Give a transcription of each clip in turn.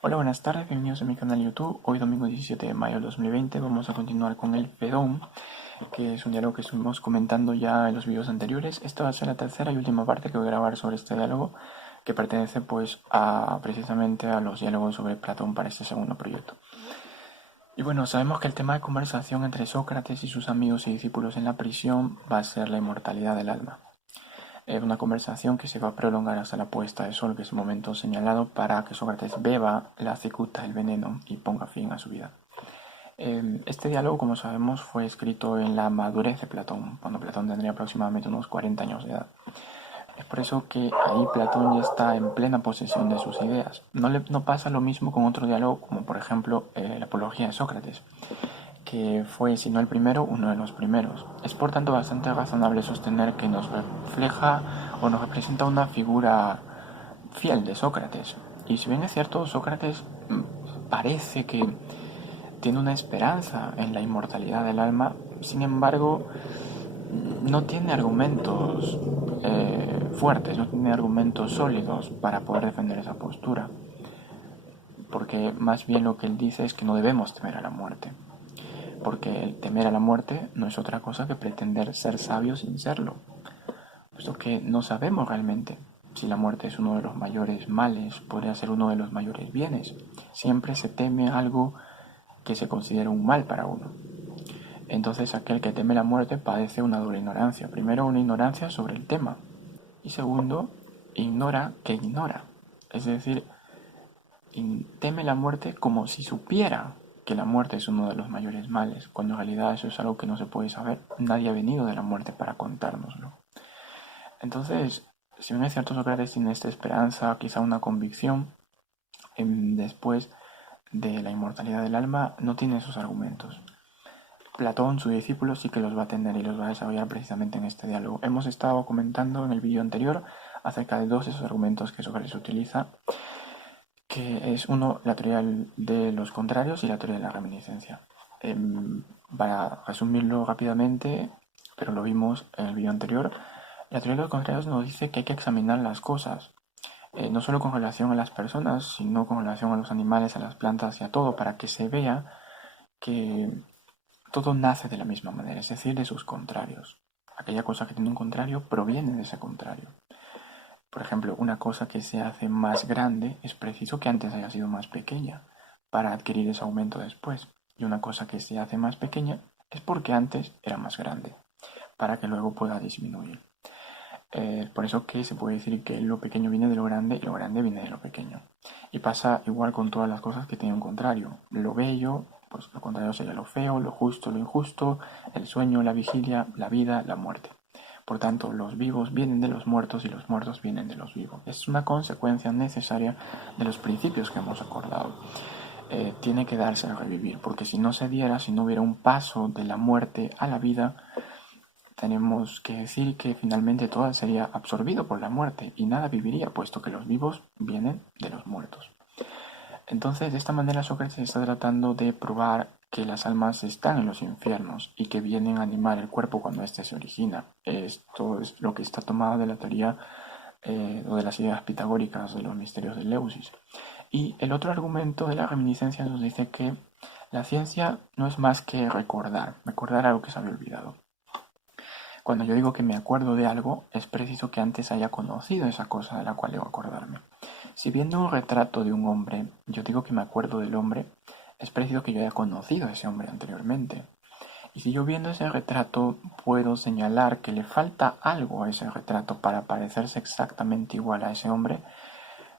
Hola, buenas tardes, bienvenidos a mi canal YouTube. Hoy domingo 17 de mayo de 2020 vamos a continuar con el Fedón, que es un diálogo que estuvimos comentando ya en los vídeos anteriores. Esta va a ser la tercera y última parte que voy a grabar sobre este diálogo, que pertenece pues a precisamente a los diálogos sobre Platón para este segundo proyecto. Y bueno, sabemos que el tema de conversación entre Sócrates y sus amigos y discípulos en la prisión va a ser la inmortalidad del alma. Es una conversación que se va a prolongar hasta la puesta de sol, que es el momento señalado para que Sócrates beba la cicuta, el veneno, y ponga fin a su vida. Este diálogo, como sabemos, fue escrito en la madurez de Platón, cuando Platón tendría aproximadamente unos 40 años de edad. Es por eso que ahí Platón ya está en plena posesión de sus ideas. No pasa lo mismo con otro diálogo, como por ejemplo la Apología de Sócrates, que fue, si no el primero, uno de los primeros. Es por tanto bastante razonable sostener que nos refleja o nos representa una figura fiel de Sócrates. Y si bien es cierto, Sócrates parece que tiene una esperanza en la inmortalidad del alma, sin embargo, no tiene argumentos fuertes, no tiene argumentos sólidos para poder defender esa postura. Porque más bien lo que él dice es que no debemos temer a la muerte. Porque el temer a la muerte no es otra cosa que pretender ser sabio sin serlo, puesto que no sabemos realmente si la muerte es uno de los mayores males, podría ser uno de los mayores bienes. Siempre se teme algo que se considera un mal para uno. Entonces aquel que teme la muerte padece una doble ignorancia. Primero, una ignorancia sobre el tema, y segundo, ignora que ignora. Es decir, teme la muerte como si supiera que la muerte es uno de los mayores males, cuando en realidad eso es algo que no se puede saber. Nadie ha venido de la muerte para contárnoslo. Entonces, si bien es cierto, Sócrates tiene esta esperanza, quizá una convicción, después de la inmortalidad del alma, no tiene esos argumentos. Platón, su discípulo, sí que los va a tener y los va a desarrollar precisamente en este diálogo. Hemos estado comentando en el vídeo anterior acerca de dos de esos argumentos que Sócrates utiliza, que es uno, la teoría de los contrarios y la teoría de la reminiscencia. Para resumirlo rápidamente, pero lo vimos en el vídeo anterior, la teoría de los contrarios nos dice que hay que examinar las cosas, no solo con relación a las personas, sino con relación a los animales, a las plantas y a todo, para que se vea que todo nace de la misma manera, es decir, de sus contrarios. Aquella cosa que tiene un contrario proviene de ese contrario. Por ejemplo, una cosa que se hace más grande es preciso que antes haya sido más pequeña para adquirir ese aumento después. Y una cosa que se hace más pequeña es porque antes era más grande, para que luego pueda disminuir. Por eso que se puede decir que lo pequeño viene de lo grande y lo grande viene de lo pequeño. Y pasa igual con todas las cosas que tienen un contrario. Lo bello, pues lo contrario sería lo feo, lo justo, lo injusto, el sueño, la vigilia, la vida, la muerte. Por tanto, los vivos vienen de los muertos y los muertos vienen de los vivos. Es una consecuencia necesaria de los principios que hemos acordado. Tiene que darse a revivir, porque si no se diera, si no hubiera un paso de la muerte a la vida, tenemos que decir que finalmente todo sería absorbido por la muerte y nada viviría, puesto que los vivos vienen de los muertos. Entonces, de esta manera Sócrates está tratando de probar que las almas están en los infiernos y que vienen a animar el cuerpo cuando éste se origina. Esto es lo que está tomado de la teoría o de las ideas pitagóricas de los misterios de Leusis. Y el otro argumento de la reminiscencia nos dice que la ciencia no es más que recordar algo que se había olvidado. Cuando yo digo que me acuerdo de algo, es preciso que antes haya conocido esa cosa de la cual debo acordarme. Si viendo un retrato de un hombre, yo digo que me acuerdo del hombre, es preciso que yo haya conocido a ese hombre anteriormente. Y si yo viendo ese retrato puedo señalar que le falta algo a ese retrato para parecerse exactamente igual a ese hombre,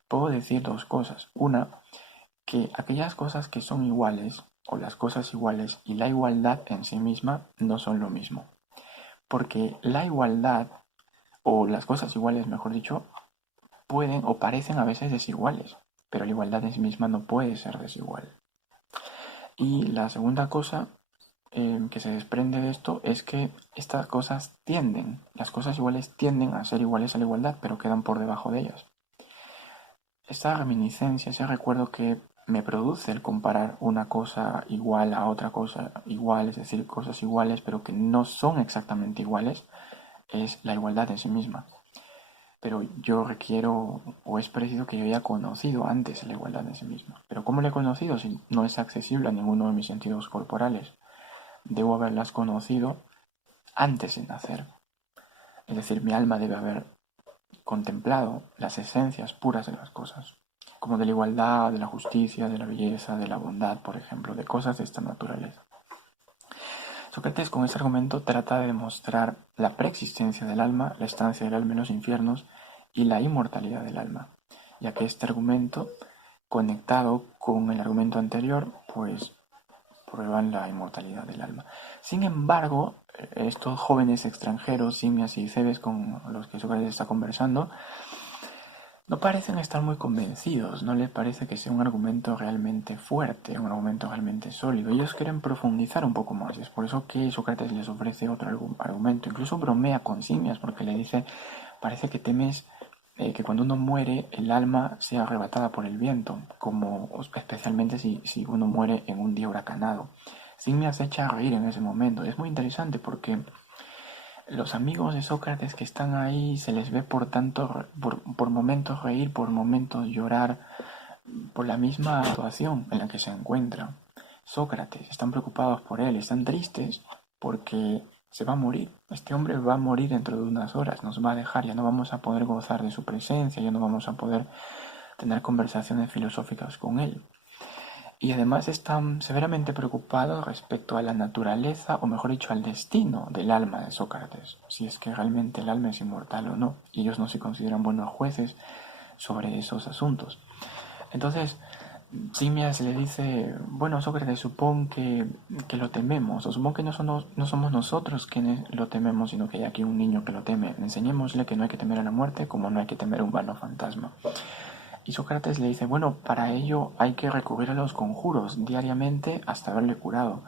puedo decir dos cosas. Una, que aquellas cosas que son iguales, o las cosas iguales y la igualdad en sí misma, no son lo mismo. Porque la igualdad, o las cosas iguales, mejor dicho, pueden o parecen a veces desiguales, pero la igualdad en sí misma no puede ser desigual. Y la segunda cosa que se desprende de esto es que estas cosas tienden, las cosas iguales tienden a ser iguales a la igualdad, pero quedan por debajo de ellas. Esta reminiscencia, ese recuerdo que me produce el comparar una cosa igual a otra cosa igual, es decir, cosas iguales pero que no son exactamente iguales, es la igualdad en sí misma. pero yo requiero o es preciso que yo haya conocido antes la igualdad en sí misma. Pero ¿cómo la he conocido si no es accesible a ninguno de mis sentidos corporales? Debo haberlas conocido antes de nacer. Es decir, mi alma debe haber contemplado las esencias puras de las cosas, como de la igualdad, de la justicia, de la belleza, de la bondad, por ejemplo, de cosas de esta naturaleza. Sócrates con este argumento trata de demostrar la preexistencia del alma, la estancia del alma en los infiernos y la inmortalidad del alma, ya que este argumento, conectado con el argumento anterior, pues prueban la inmortalidad del alma. Sin embargo, estos jóvenes extranjeros, simias y cebes con los que Sócrates está conversando, no parecen estar muy convencidos, no les parece que sea un argumento realmente fuerte, un argumento realmente sólido. Ellos quieren profundizar un poco más y es por eso que Sócrates les ofrece otro argumento. Incluso bromea con Simias porque le dice, parece que temes que cuando uno muere el alma sea arrebatada por el viento, como especialmente si uno muere en un día huracanado. Simias se echa a reír en ese momento. Es muy interesante porque los amigos de Sócrates que están ahí se les ve por tanto, por momentos reír, por momentos llorar, por la misma situación en la que se encuentra. Sócrates, están preocupados por él, están tristes porque se va a morir. Este hombre va a morir dentro de unas horas, nos va a dejar, ya no vamos a poder gozar de su presencia, ya no vamos a poder tener conversaciones filosóficas con él. Y además están severamente preocupados respecto a la naturaleza, o mejor dicho, al destino del alma de Sócrates, si es que realmente el alma es inmortal o no. Y ellos no se consideran buenos jueces sobre esos asuntos. Entonces, Simias le dice, bueno, Sócrates, supón que lo tememos, o supón que no somos nosotros quienes lo tememos, sino que hay aquí un niño que lo teme. Enseñémosle que no hay que temer a la muerte como no hay que temer a un vano fantasma. Y Sócrates le dice, bueno, para ello hay que recurrir a los conjuros diariamente hasta haberle curado.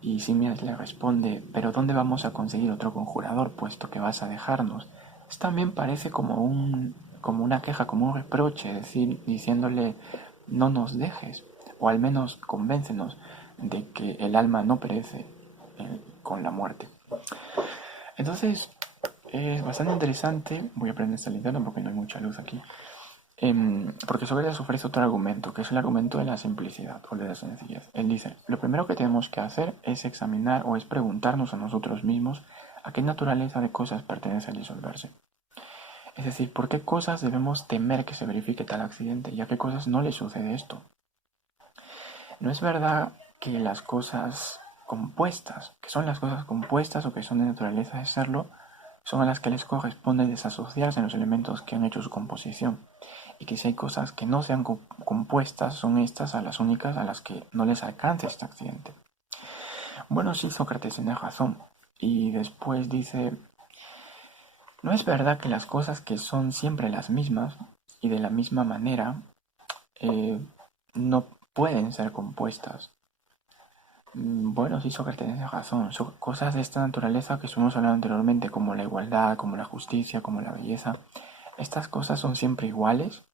Y Simias le responde, pero ¿dónde vamos a conseguir otro conjurador, puesto que vas a dejarnos? Esto también parece como una queja, como un reproche, diciéndole, no nos dejes, o al menos convéncenos de que el alma no perece con la muerte. Entonces, es bastante interesante, voy a prender esta linterna porque no hay mucha luz aquí. Porque Sócrates ofrece otro argumento, que es el argumento de la simplicidad o de la sencillez. Él dice, lo primero que tenemos que hacer es examinar o es preguntarnos a nosotros mismos a qué naturaleza de cosas pertenece el disolverse. Es decir, ¿por qué cosas debemos temer que se verifique tal accidente y a qué cosas no le sucede esto? No es verdad que las cosas compuestas, que son las cosas compuestas o que son de naturaleza de serlo, son a las que les corresponde desasociarse en los elementos que han hecho su composición, y que si hay cosas que no sean compuestas, son estas a las únicas a las que no les alcance este accidente. Bueno, sí, Sócrates tiene razón, y después dice, no es verdad que las cosas que son siempre las mismas y de la misma manera eh, no pueden ser compuestas. Bueno, sí, Sócrates tiene razón. Son cosas de esta naturaleza que estuvimos hablando anteriormente, como la igualdad, como la justicia, como la belleza. ¿Estas cosas son siempre iguales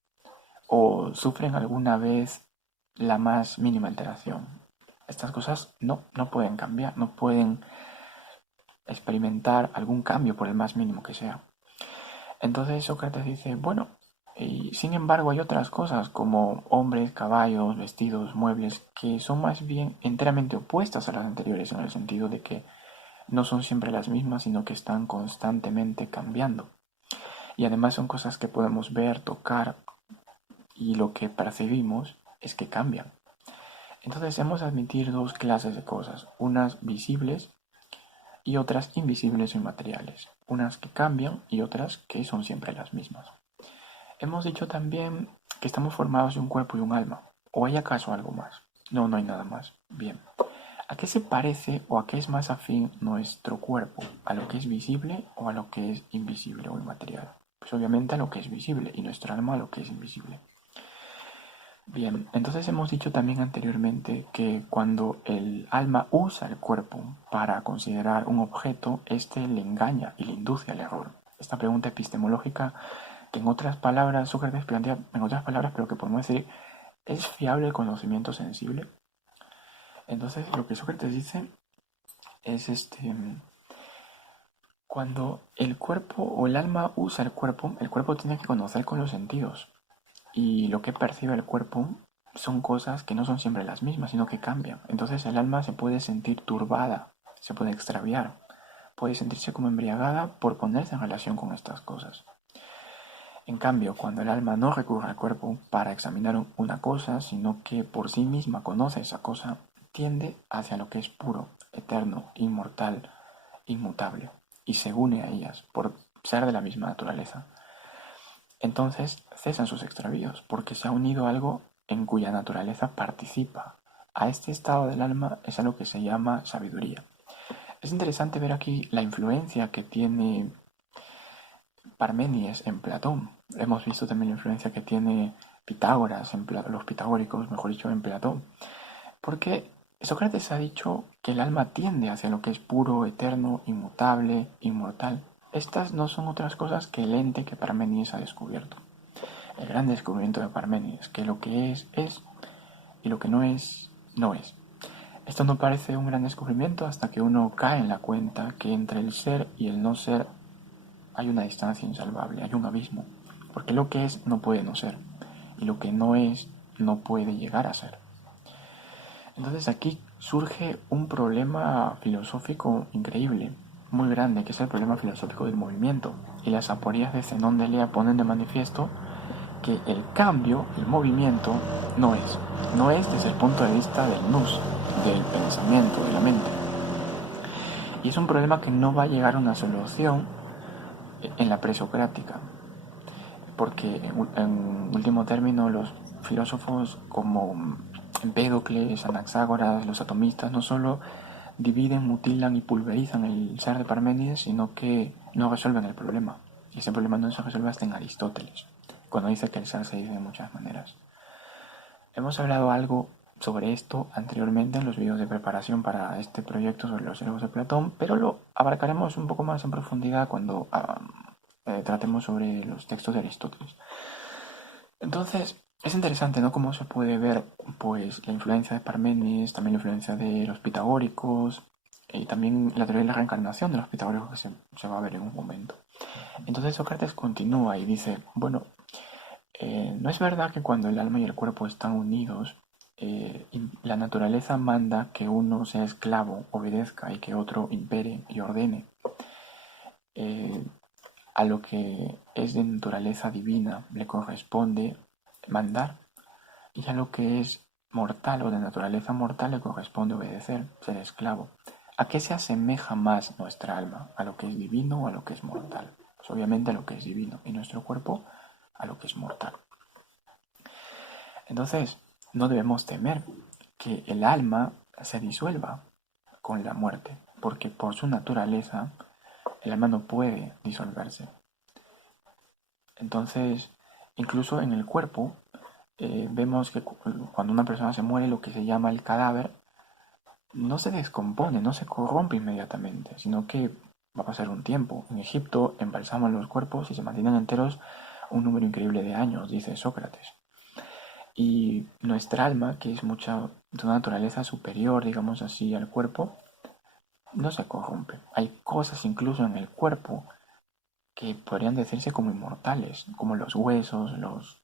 o sufren alguna vez la más mínima alteración? Estas cosas no pueden cambiar, no pueden experimentar algún cambio por el más mínimo que sea. Entonces Sócrates dice, bueno, y sin embargo hay otras cosas como hombres, caballos, vestidos, muebles, que son más bien enteramente opuestas a las anteriores en el sentido de que no son siempre las mismas, sino que están constantemente cambiando. Y además son cosas que podemos ver, tocar, y lo que percibimos es que cambian. Entonces hemos de admitir dos clases de cosas, unas visibles y otras invisibles o inmateriales, unas que cambian y otras que son siempre las mismas. Hemos dicho también que estamos formados de un cuerpo y un alma. ¿O hay acaso algo más? No, no hay nada más. Bien. ¿A qué se parece o a qué es más afín nuestro cuerpo? ¿A lo que es visible o a lo que es invisible o inmaterial? Pues obviamente a lo que es visible y nuestro alma a lo que es invisible. Bien, entonces hemos dicho también anteriormente que cuando el alma usa el cuerpo para considerar un objeto, éste le engaña y le induce al error. Esta pregunta epistemológica que en otras palabras Sócrates plantea, en otras palabras, pero que podemos decir, ¿es fiable el conocimiento sensible? Entonces lo que Sócrates dice es Cuando el cuerpo o el alma usa el cuerpo tiene que conocer con los sentidos. Y lo que percibe el cuerpo son cosas que no son siempre las mismas, sino que cambian. Entonces el alma se puede sentir turbada, se puede extraviar, puede sentirse como embriagada por ponerse en relación con estas cosas. En cambio, cuando el alma no recurre al cuerpo para examinar una cosa, sino que por sí misma conoce esa cosa, tiende hacia lo que es puro, eterno, inmortal, inmutable, y se une a ellas por ser de la misma naturaleza. Entonces cesan sus extravíos, porque se ha unido a algo en cuya naturaleza participa. A este estado del alma es a lo que se llama sabiduría. Es interesante ver aquí la influencia que tiene Parménides en Platón. Hemos visto también la influencia que tiene Pitágoras, los pitagóricos, mejor dicho, en Platón. Porque Sócrates ha dicho que el alma tiende hacia lo que es puro, eterno, inmutable, inmortal. Estas no son otras cosas que el ente que Parménides ha descubierto. El gran descubrimiento de Parménides, que lo que es, y lo que no es, no es. Esto no parece un gran descubrimiento hasta que uno cae en la cuenta que entre el ser y el no ser hay una distancia insalvable, hay un abismo, porque lo que es no puede no ser, y lo que no es no puede llegar a ser. Entonces aquí surge un problema filosófico increíble, muy grande, que es el problema filosófico del movimiento, y las aporías de Zenón de Elea ponen de manifiesto que el cambio, el movimiento, no es desde el punto de vista del nous, del pensamiento, de la mente. Y es un problema que no va a llegar a una solución en la presocrática, porque en último término los filósofos como Empédocles, Anaxágoras, los atomistas no solo dividen, mutilan y pulverizan el ser de Parménides, sino que no resuelven el problema. Y ese problema no se resuelve hasta en Aristóteles, cuando dice que el ser se dice de muchas maneras. Hemos hablado algo sobre esto anteriormente en los vídeos de preparación para este proyecto sobre los diálogos de Platón, pero lo abarcaremos un poco más en profundidad cuando tratemos sobre los textos de Aristóteles. Entonces, es interesante, ¿no? Cómo se puede ver, pues, la influencia de Parménides, también la influencia de los pitagóricos, y también la teoría de la reencarnación de los pitagóricos que se va a ver en un momento. Entonces Sócrates continúa y dice, bueno, no es verdad que cuando el alma y el cuerpo están unidos, la naturaleza manda que uno sea esclavo, obedezca y que otro impere y ordene. A lo que es de naturaleza divina le corresponde mandar, y a lo que es mortal o de naturaleza mortal le corresponde obedecer, ser esclavo. ¿A qué se asemeja más nuestra alma? ¿A lo que es divino o a lo que es mortal? Pues obviamente a lo que es divino, y nuestro cuerpo a lo que es mortal. Entonces, no debemos temer que el alma se disuelva con la muerte, porque por su naturaleza el alma no puede disolverse. Entonces, incluso en el cuerpo, vemos que cuando una persona se muere, lo que se llama el cadáver no se descompone, no se corrompe inmediatamente, sino que va a pasar un tiempo. En Egipto embalsaman los cuerpos y se mantienen enteros un número increíble de años, dice Sócrates. Y nuestra alma, que es de una naturaleza superior, digamos así, al cuerpo, no se corrompe. Hay cosas incluso en el cuerpo que podrían decirse como inmortales, como los huesos, los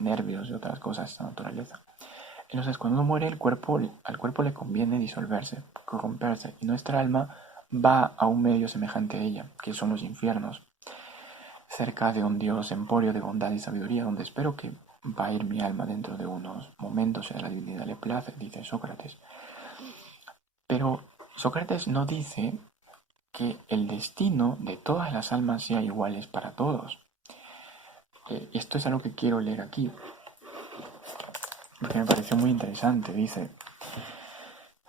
nervios y otras cosas de esta naturaleza. Entonces, cuando uno muere, al cuerpo le conviene disolverse, corromperse, y nuestra alma va a un medio semejante a ella, que son los infiernos, cerca de un Dios emporio de bondad y sabiduría, donde espero que va a ir mi alma dentro de unos momentos, si a la divinidad le place, dice Sócrates. Pero Sócrates no dice que el destino de todas las almas sea iguales para todos. Esto es algo que quiero leer aquí, porque me pareció muy interesante. Dice,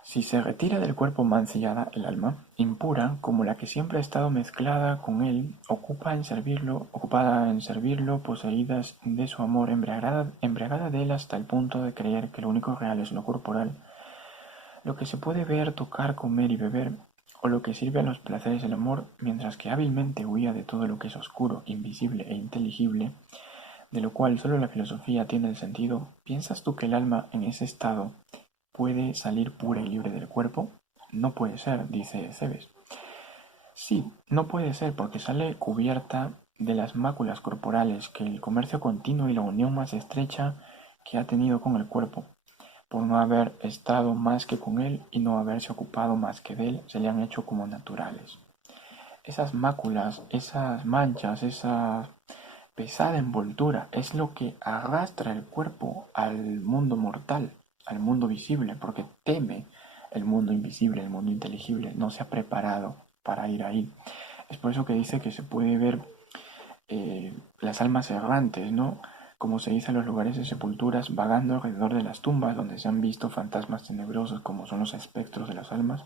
si se retira del cuerpo mancillada el alma, impura como la que siempre ha estado mezclada con él, ocupada en servirlo, poseída de su amor, embriagada de él hasta el punto de creer que lo único real es lo corporal, lo que se puede ver, tocar, comer y beber, o lo que sirve a los placeres del amor, mientras que hábilmente huía de todo lo que es oscuro, invisible e inteligible, de lo cual solo la filosofía tiene el sentido. ¿Piensas tú que el alma en ese estado puede salir pura y libre del cuerpo? No puede ser, dice Cebes. Sí, no puede ser porque sale cubierta de las máculas corporales que el comercio continuo y la unión más estrecha que ha tenido con el cuerpo, por no haber estado más que con él y no haberse ocupado más que de él, se le han hecho como naturales. Esas máculas, esas manchas, esa pesada envoltura es lo que arrastra el cuerpo al mundo mortal, al mundo visible, porque teme el mundo invisible, el mundo inteligible, no se ha preparado para ir ahí. Es por eso que dice que se puede ver las almas errantes, ¿no? Como se dice en los lugares de sepulturas, vagando alrededor de las tumbas donde se han visto fantasmas tenebrosos como son los espectros de las almas,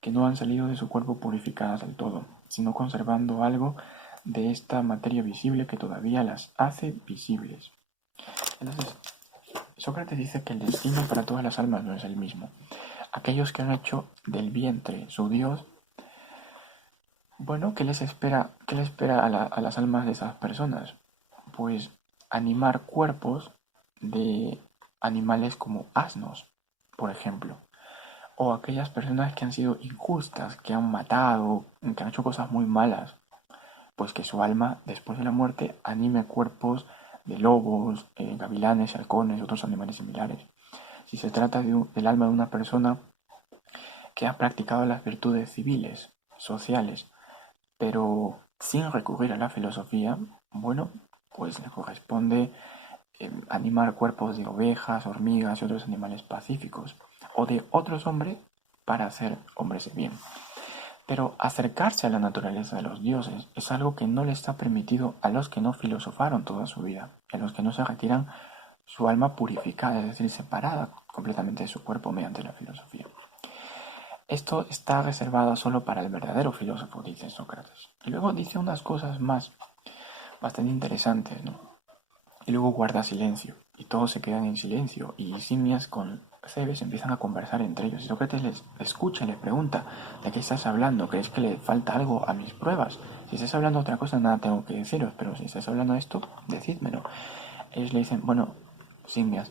que no han salido de su cuerpo purificadas del todo, sino conservando algo de esta materia visible que todavía las hace visibles. Entonces, Sócrates dice que el destino para todas las almas no es el mismo. Aquellos que han hecho del vientre su Dios, bueno, qué le espera a las almas de esas personas? Pues animar cuerpos de animales como asnos, por ejemplo, o aquellas personas que han sido injustas, que han matado, que han hecho cosas muy malas, pues que su alma, después de la muerte, anime cuerpos de lobos, gavilanes, halcones y otros animales similares. Si se trata del alma de una persona que ha practicado las virtudes civiles, sociales, pero sin recurrir a la filosofía, bueno, pues le corresponde animar cuerpos de ovejas, hormigas y otros animales pacíficos, o de otros hombres para ser hombres de bien. Pero acercarse a la naturaleza de los dioses es algo que no le está permitido a los que no filosofaron toda su vida, a los que no se retiran su alma purificada, es decir, separada completamente de su cuerpo mediante la filosofía. Esto está reservado solo para el verdadero filósofo, dice Sócrates. Y luego dice unas cosas más bastante interesantes, ¿no? Y luego guarda silencio, y todos se quedan en silencio, y Simias con Cebes empiezan a conversar entre ellos, y Sócrates les escucha y les pregunta, ¿de qué estás hablando? ¿Crees que le falta algo a mis pruebas? Si estás hablando de otra cosa, nada tengo que deciros, pero si estás hablando de esto, decídmelo. Ellos le dicen, bueno, Simias,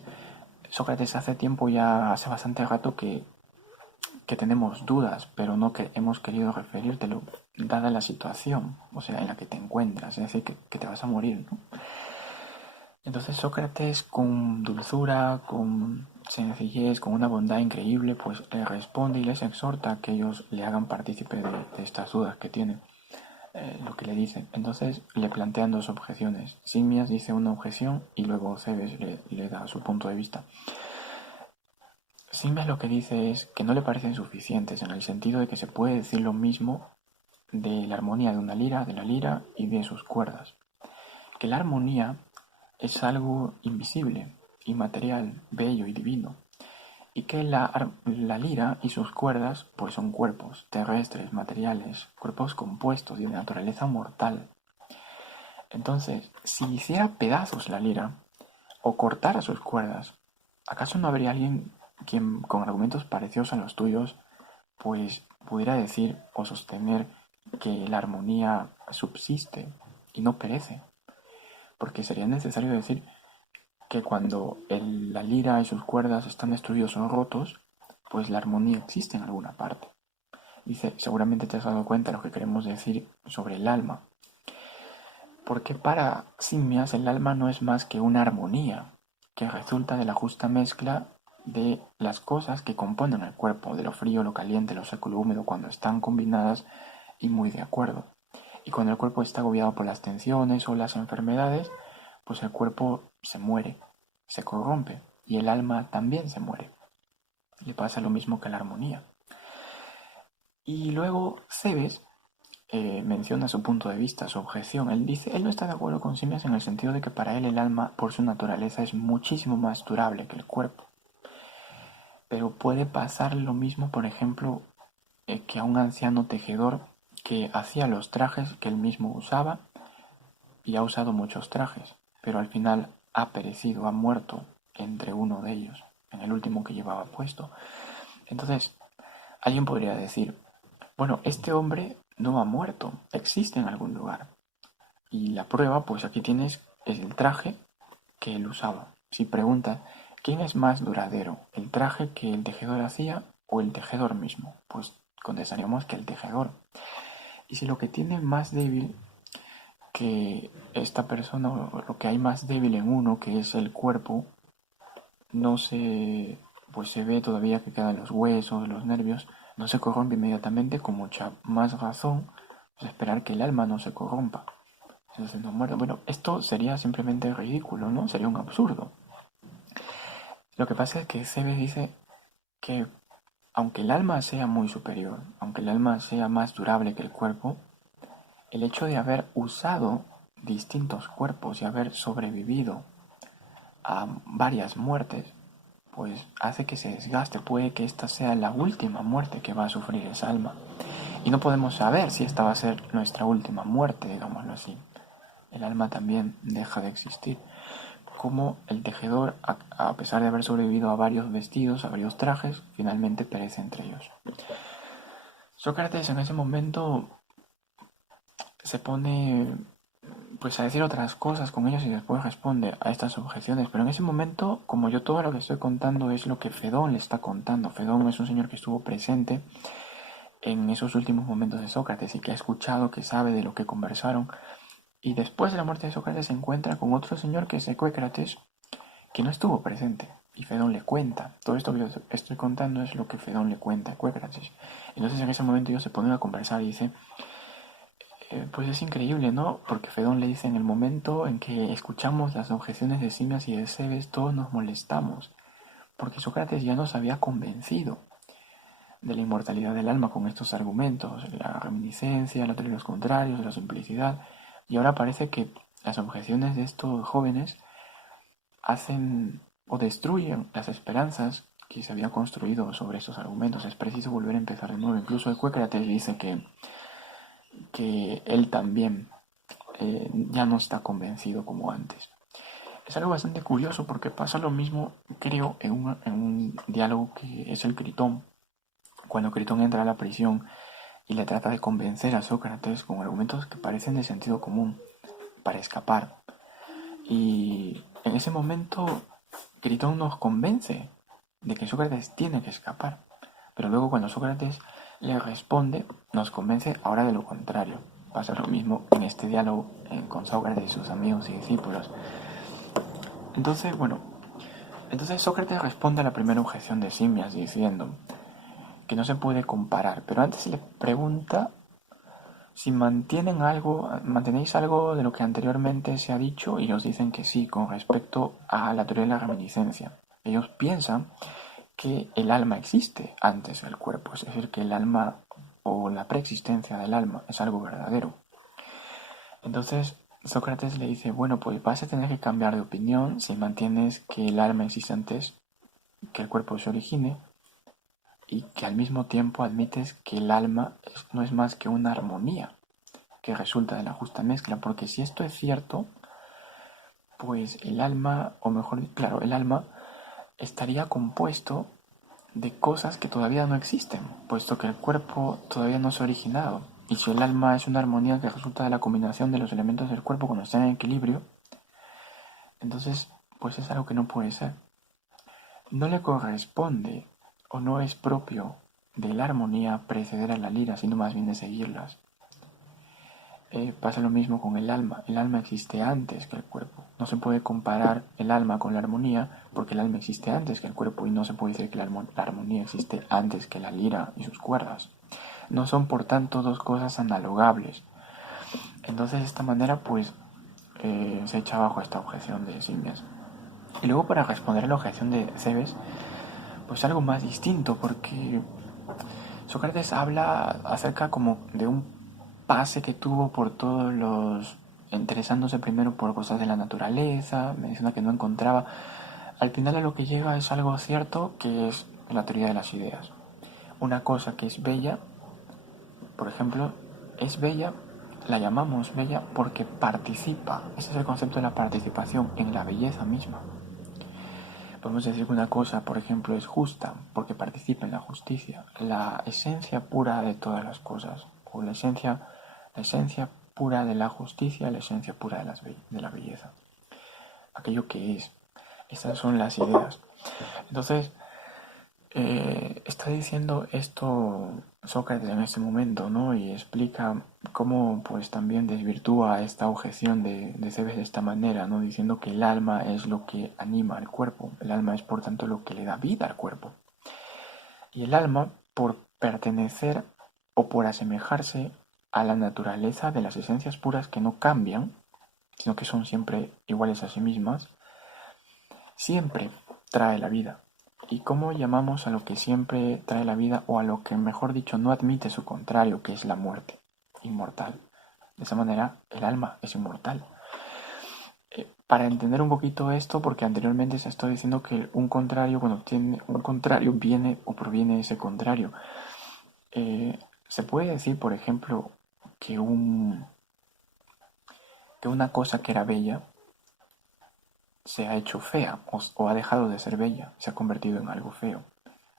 Sócrates hace tiempo ya, hace bastante rato que tenemos dudas, pero no que hemos querido referírtelo, dada la situación, o sea, en la que te encuentras, es decir, que te vas a morir, ¿no? Entonces Sócrates, con dulzura, con sencillez, con una bondad increíble, pues le responde y les exhorta a que ellos le hagan partícipe de estas dudas que tienen, lo que le dicen. Entonces le plantean dos objeciones. Simias dice una objeción y luego Cebes le da su punto de vista. Simias lo que dice es que no le parecen suficientes en el sentido de que se puede decir lo mismo de la armonía de una lira, de la lira y de sus cuerdas. Que la armonía es algo invisible, inmaterial, bello y divino, y que la lira y sus cuerdas pues son cuerpos terrestres, materiales, cuerpos compuestos y de naturaleza mortal. Entonces, si hiciera pedazos la lira o cortara sus cuerdas, ¿acaso no habría alguien quien con argumentos parecidos a los tuyos pues pudiera decir o sostener que la armonía subsiste y no perece? Porque sería necesario decir que cuando la lira y sus cuerdas están destruidos o rotos, pues la armonía existe en alguna parte. Dice, seguramente te has dado cuenta de lo que queremos decir sobre el alma. Porque para Simias el alma no es más que una armonía que resulta de la justa mezcla de las cosas que componen el cuerpo, de lo frío, lo caliente, lo seco, lo húmedo, cuando están combinadas y muy de acuerdo. Y cuando el cuerpo está agobiado por las tensiones o las enfermedades, pues el cuerpo se muere, se corrompe y el alma también se muere. Le pasa lo mismo que la armonía. Y luego Cebes menciona su punto de vista, su objeción. Él dice, él no está de acuerdo con Simias en el sentido de que para él el alma, por su naturaleza, es muchísimo más durable que el cuerpo. Pero puede pasar lo mismo, por ejemplo, que a un anciano tejedor que hacía los trajes que él mismo usaba y ha usado muchos trajes, pero al final ha perecido, ha muerto entre uno de ellos, en el último que llevaba puesto. Entonces, alguien podría decir, bueno, este hombre no ha muerto, existe en algún lugar. Y la prueba, pues aquí tienes, es el traje que él usaba. Si preguntas, ¿quién es más duradero? ¿El traje que el tejedor hacía o el tejedor mismo? Pues contestaríamos que el tejedor. Y si lo que tiene más débil que esta persona, o lo que hay más débil en uno, que es el cuerpo, no se, pues se ve todavía que quedan los huesos, los nervios, no se corrompe inmediatamente, con mucha más razón, pues esperar que el alma no se corrompa. Entonces no muere. Bueno, esto sería simplemente ridículo, ¿no? Sería un absurdo. Lo que pasa es que Cebes dice que aunque el alma sea muy superior, aunque el alma sea más durable que el cuerpo, el hecho de haber usado distintos cuerpos y haber sobrevivido a varias muertes, pues hace que se desgaste. Puede que esta sea la última muerte que va a sufrir esa alma. Y no podemos saber si esta va a ser nuestra última muerte, digámoslo así. El alma también deja de existir. Como el tejedor, a pesar de haber sobrevivido a varios vestidos, a varios trajes, finalmente perece entre ellos. Sócrates en ese momento se pone pues a decir otras cosas con ellos y después responde a estas objeciones. Pero en ese momento, como yo todo lo que estoy contando es lo que Fedón le está contando. Fedón es un señor que estuvo presente en esos últimos momentos de Sócrates y que ha escuchado, que sabe de lo que conversaron. Y después de la muerte de Sócrates se encuentra con otro señor que es Equécrates, que no estuvo presente. Y Fedón le cuenta. Todo esto que yo estoy contando es lo que Fedón le cuenta a Equécrates. Entonces en ese momento ellos se ponen a conversar y dice, pues es increíble, ¿no? Porque Fedón le dice, en el momento en que escuchamos las objeciones de Simias y de Cebes, todos nos molestamos, porque Sócrates ya nos había convencido de la inmortalidad del alma con estos argumentos, la reminiscencia, la teoría de los contrarios, la simplicidad, y ahora parece que las objeciones de estos jóvenes hacen o destruyen las esperanzas que se habían construido sobre estos argumentos. Es preciso volver a empezar de nuevo. Incluso Equécrates dice que él también ya no está convencido como antes. Es algo bastante curioso porque pasa lo mismo, creo, en un diálogo que es el Critón, cuando Critón entra a la prisión y le trata de convencer a Sócrates con argumentos que parecen de sentido común para escapar. Y en ese momento Critón nos convence de que Sócrates tiene que escapar, pero luego cuando Sócrates le responde, nos convence ahora de lo contrario. Pasa lo mismo en este diálogo con Sócrates y sus amigos y discípulos. Entonces, bueno, entonces Sócrates responde a la primera objeción de Simias diciendo que no se puede comparar, pero antes le pregunta si mantenéis algo de lo que anteriormente se ha dicho, y ellos dicen que sí, con respecto a la teoría de la reminiscencia. Ellos piensan que el alma existe antes del cuerpo, es decir, que el alma o la preexistencia del alma es algo verdadero. Entonces Sócrates le dice, bueno, pues vas a tener que cambiar de opinión si mantienes que el alma existe antes que el cuerpo se origine y que al mismo tiempo admites que el alma no es más que una armonía que resulta de la justa mezcla, porque si esto es cierto, pues el alma, o mejor, claro, el alma estaría compuesto de cosas que todavía no existen, puesto que el cuerpo todavía no se ha originado. Y si el alma es una armonía que resulta de la combinación de los elementos del cuerpo cuando están en equilibrio, entonces pues es algo que no puede ser. No le corresponde o no es propio de la armonía preceder a la lira, sino más bien de seguirlas. Pasa lo mismo con el alma. El alma existe antes que el cuerpo. No se puede comparar el alma con la armonía porque el alma existe antes que el cuerpo y no se puede decir que la armonía existe antes que la lira y sus cuerdas. No son por tanto dos cosas analogables. Entonces de esta manera pues se echa abajo esta objeción de Simias. Y luego para responder a la objeción de Cebes, pues algo más distinto porque Sócrates habla acerca como de un pase que tuvo por todos los, interesándose primero por cosas de la naturaleza, menciona que no encontraba. Al final a lo que llega es algo cierto, que es la teoría de las ideas. Una cosa que es bella, por ejemplo, es bella, la llamamos bella porque participa. Ese es el concepto de la participación en la belleza misma. Podemos decir que una cosa, por ejemplo, es justa porque participa en la justicia, la esencia pura de todas las cosas, o la esencia pura de la justicia, la esencia pura de la belleza. Aquello que es. Estas son las ideas. Entonces, Está diciendo esto Sócrates en este momento, ¿no? Y explica cómo pues también desvirtúa esta objeción de Cebes de esta manera, ¿no? Diciendo que el alma es lo que anima al cuerpo, el alma es por tanto lo que le da vida al cuerpo. Y el alma, por pertenecer o por asemejarse a la naturaleza de las esencias puras que no cambian, sino que son siempre iguales a sí mismas, siempre trae la vida. ¿Y cómo llamamos a lo que siempre trae la vida o a lo que, mejor dicho, no admite su contrario, que es la muerte, inmortal? De esa manera, el alma es inmortal. Para entender un poquito esto, porque anteriormente se está diciendo que un contrario, bueno, tiene un contrario, viene o proviene de ese contrario. Se puede decir, por ejemplo, que, que una cosa que era bella se ha hecho fea o ha dejado de ser bella, se ha convertido en algo feo.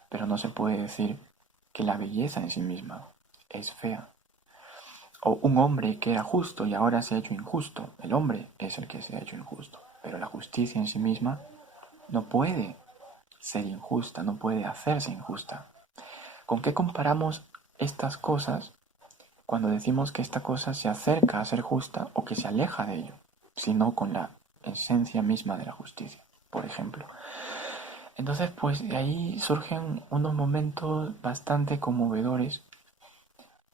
Pero no se puede decir que la belleza en sí misma es fea. O un hombre que era justo y ahora se ha hecho injusto. El hombre es el que se ha hecho injusto. Pero la justicia en sí misma no puede ser injusta, no puede hacerse injusta. ¿Con qué comparamos estas cosas cuando decimos que esta cosa se acerca a ser justa o que se aleja de ello? Sino con la esencia misma de la justicia, por ejemplo. Entonces, pues de ahí surgen unos momentos bastante conmovedores,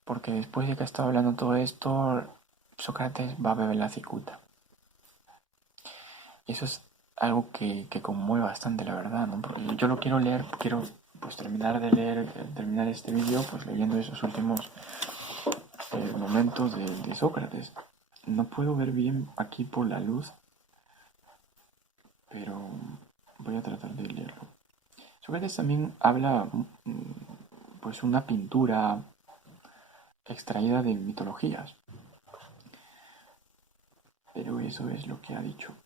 porque después de que ha estado hablando todo esto, Sócrates va a beber la cicuta. Y eso es algo que conmueve bastante, la verdad, ¿no? Porque yo lo quiero leer, quiero pues terminar de leer, terminar este vídeo, pues leyendo esos últimos momentos de Sócrates. No puedo ver bien aquí por la luz, pero voy a tratar de leerlo. Sócrates también habla pues una pintura extraída de mitologías, pero eso es lo que ha dicho.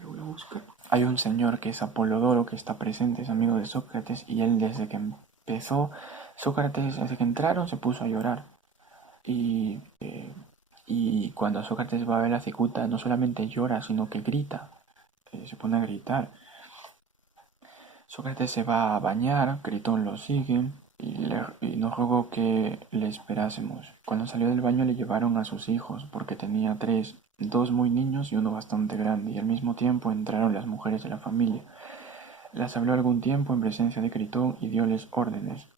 Lo voy a buscar. Hay un señor que es Apolodoro que está presente, es amigo de Sócrates, y él desde que empezó, Sócrates, desde que entraron, se puso a llorar. Y cuando Sócrates va a ver la cicuta, no solamente llora, sino que grita, se pone a gritar. Sócrates se va a bañar, Critón lo sigue y nos rogó que le esperásemos. Cuando salió del baño le llevaron a sus hijos, porque tenía tres, dos muy niños y uno bastante grande, y al mismo tiempo entraron las mujeres de la familia. Las habló algún tiempo en presencia de Critón y dioles órdenes.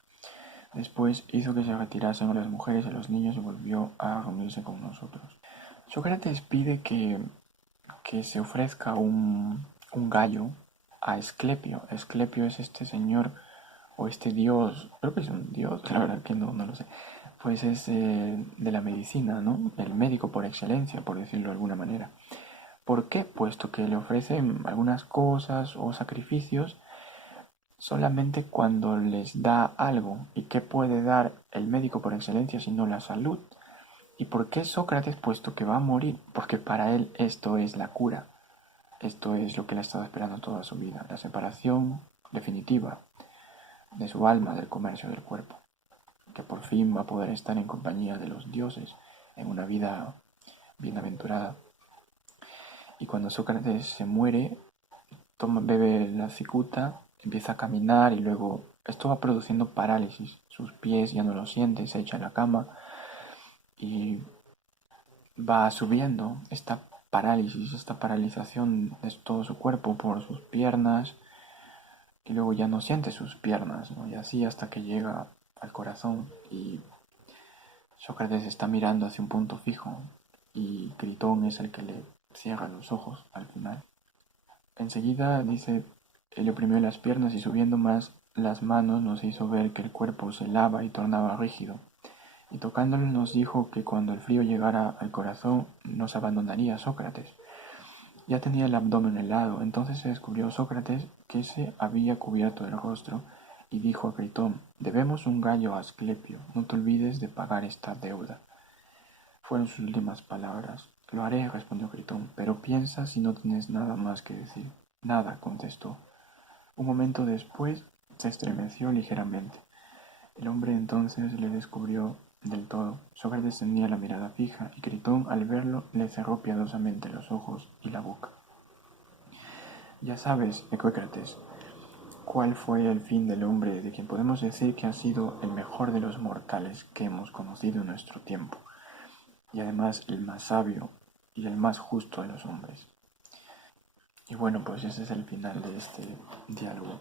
Después hizo que se retirasen las mujeres y los niños y volvió a reunirse con nosotros. Sócrates pide que se ofrezca un gallo a Esclepio. Esclepio es este señor o este dios, creo que es un dios, la verdad que no lo sé, pues es de la medicina, ¿no? El médico por excelencia, por decirlo de alguna manera. ¿Por qué? Puesto que le ofrecen algunas cosas o sacrificios solamente cuando les da algo. ¿Y qué puede dar el médico por excelencia sino la salud? ¿Y por qué Sócrates, puesto que va a morir? Porque para él esto es la cura. Esto es lo que él ha estado esperando toda su vida, la separación definitiva de su alma del comercio del cuerpo, que por fin va a poder estar en compañía de los dioses en una vida bienaventurada. Y cuando Sócrates se muere, bebe la cicuta, empieza a caminar y luego esto va produciendo parálisis. Sus pies ya no los siente, se echa en la cama y va subiendo esta parálisis, esta paralización de todo su cuerpo por sus piernas y luego ya no siente sus piernas, ¿no? Y así hasta que llega al corazón y Sócrates está mirando hacia un punto fijo y Critón es el que le cierra los ojos al final. Enseguida dice, él le oprimió las piernas y subiendo más las manos nos hizo ver que el cuerpo se helaba y tornaba rígido. Y tocándole nos dijo que cuando el frío llegara al corazón nos abandonaría Sócrates. Ya tenía el abdomen helado, entonces se descubrió Sócrates que se había cubierto el rostro y dijo a Critón, debemos un gallo a Asclepio, no te olvides de pagar esta deuda. Fueron sus últimas palabras. Lo haré, respondió Critón, pero piensa si no tienes nada más que decir. Nada, contestó. Un momento después se estremeció ligeramente. El hombre entonces le descubrió del todo. Sócrates tenía la mirada fija y Critón, al verlo, le cerró piadosamente los ojos y la boca. Ya sabes, Ecócrates, cuál fue el fin del hombre, de quien podemos decir que ha sido el mejor de los mortales que hemos conocido en nuestro tiempo, y además el más sabio y el más justo de los hombres. Y bueno, pues ese es el final de este diálogo,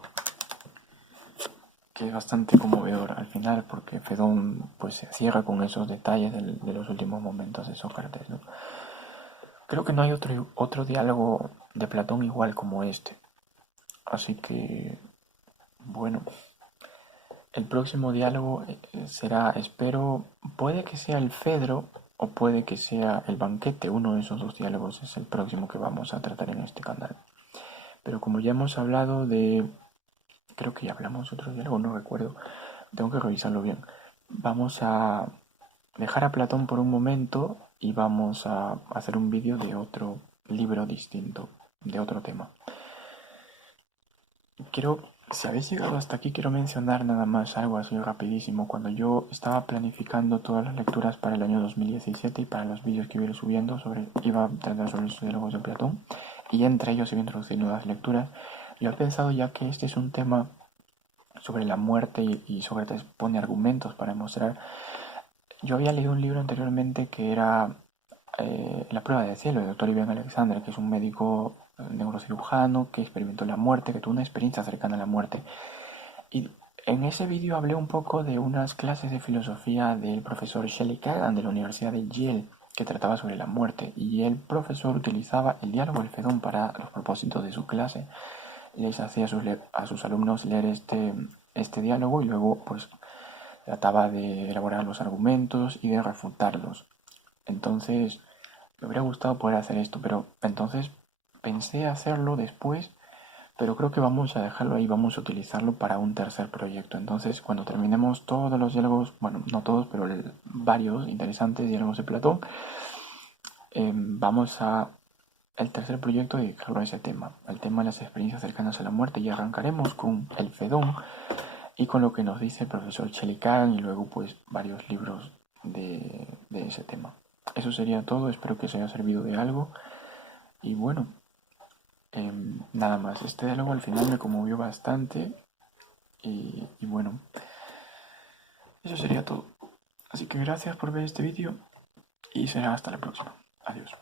que es bastante conmovedor al final, porque Fedón pues se cierra con esos detalles de los últimos momentos de Sócrates, ¿no? Creo que no hay otro diálogo de Platón igual como este. Así que, bueno, el próximo diálogo será, espero, puede que sea el Fedro o puede que sea el banquete. Uno de esos dos diálogos es el próximo que vamos a tratar en este canal. Pero como ya hemos hablado de, creo que ya hablamos otro diálogo, no recuerdo, tengo que revisarlo bien. Vamos a dejar a Platón por un momento y vamos a hacer un vídeo de otro libro distinto, de otro tema. Si habéis llegado hasta aquí, quiero mencionar nada más algo así rapidísimo. Cuando yo estaba planificando todas las lecturas para el año 2017 y para los vídeos que iba a ir subiendo, iba a tratar sobre los diálogos de Platón, y entre ellos iba a introducir nuevas lecturas, yo he pensado, ya que este es un tema sobre la muerte y Sócrates pone argumentos para demostrar. Yo había leído un libro anteriormente que era La prueba del cielo, del doctor Ivan Alexander, que es un médico neurocirujano que experimentó la muerte, que tuvo una experiencia cercana a la muerte. Y en ese vídeo hablé un poco de unas clases de filosofía del profesor Shelley Kagan de la Universidad de Yale, que trataba sobre la muerte. Y el profesor utilizaba el diálogo del Fedón para los propósitos de su clase. Les hacía a sus alumnos leer este diálogo y luego pues trataba de elaborar los argumentos y de refutarlos. Entonces, me hubiera gustado poder hacer esto, pero entonces pensé hacerlo después, pero creo que vamos a dejarlo ahí, vamos a utilizarlo para un tercer proyecto. Entonces, cuando terminemos todos los diálogos, bueno, no todos, pero varios interesantes diálogos de Platón, vamos a el tercer proyecto dedicarlo a ese tema, al tema de las experiencias cercanas a la muerte, y arrancaremos con el Fedón y con lo que nos dice el profesor Chelikan y luego pues varios libros de ese tema. Eso sería todo, espero que os haya servido de algo y bueno, nada más, este diálogo al final me conmovió bastante y bueno, eso sería todo. Así que gracias por ver este vídeo y será hasta la próxima. Adiós.